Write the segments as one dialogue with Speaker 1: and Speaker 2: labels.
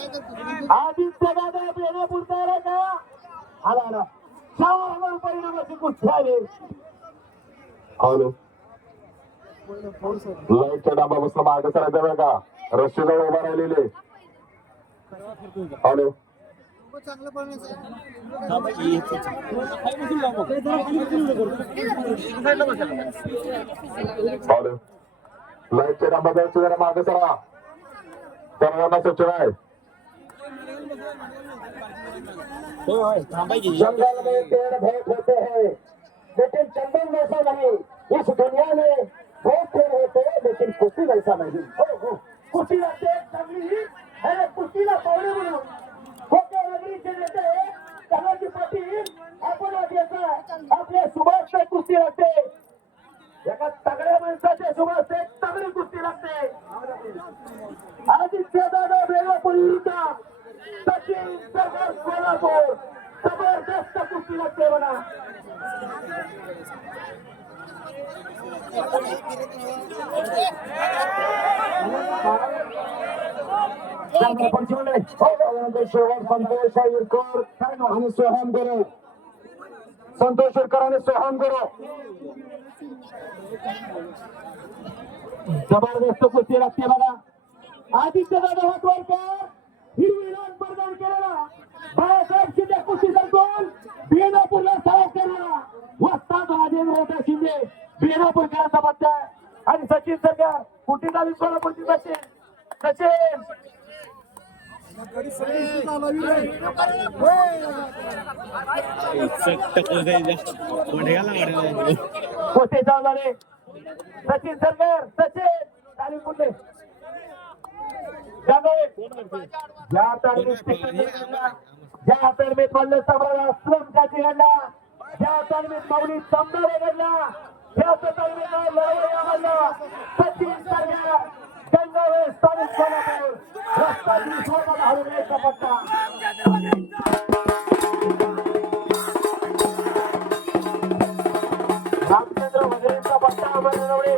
Speaker 1: आदित्य दादा बेनापूरचा आला का आला आला चार परिणामाची कुस्ती आली
Speaker 2: हॅलो बसला मागे सरा का रस्त्याजवळ उभा राहिलेले. हॅलो. लाईटच्या डाबा जरा मागे सरा सर्वांना सूचना आहे
Speaker 1: जंगल में पेड़ बहुत होते हैं लेकिन चंदन जैसा नहीं इस दुनिया में सचिन सरकार कोल्हापूर जबरदस्त कुस्ती लागते म्हणा शेवट संतोष इरकर आणि सोहम गुरु संतोष इरकर आणि सोहम गुरु जबरदस्त कुस्ती लागते बघा आदित्य दादा होतवारकर हिरवी कुस्ती बेनापूरला सराव केला वस्ताद राजेंद्र शिंदे बेनापूरकरांचा पत्ता आणि सचिन सरकार कुठे झाली सोलापूरची सचिन? सचिन! कोठे जाऊ झाले सचिन सरकार सचिन! चालू कुठे? ज्या तालमीत ज्या तालमीत मल्ल सम्राट अस्लम काची घडला ज्या तालमीत माऊली समदारे घडला त्याच तालमीत लढवई म्हणला सचिन सरकार गंगावे स्थानिक सोलापूर रस्ता सोबत हरून एक पट्टा रामचंद्र वगैरेंचा पट्टा बनवणे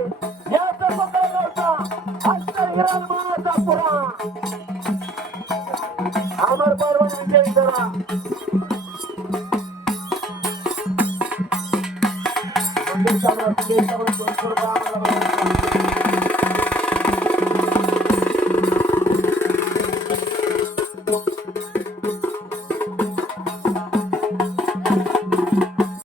Speaker 1: याचा पट्टा नव्हता. हस्तर मानाचा पुरा আমার পারব নিজেই করা। আমরা নিজেই করব আমরা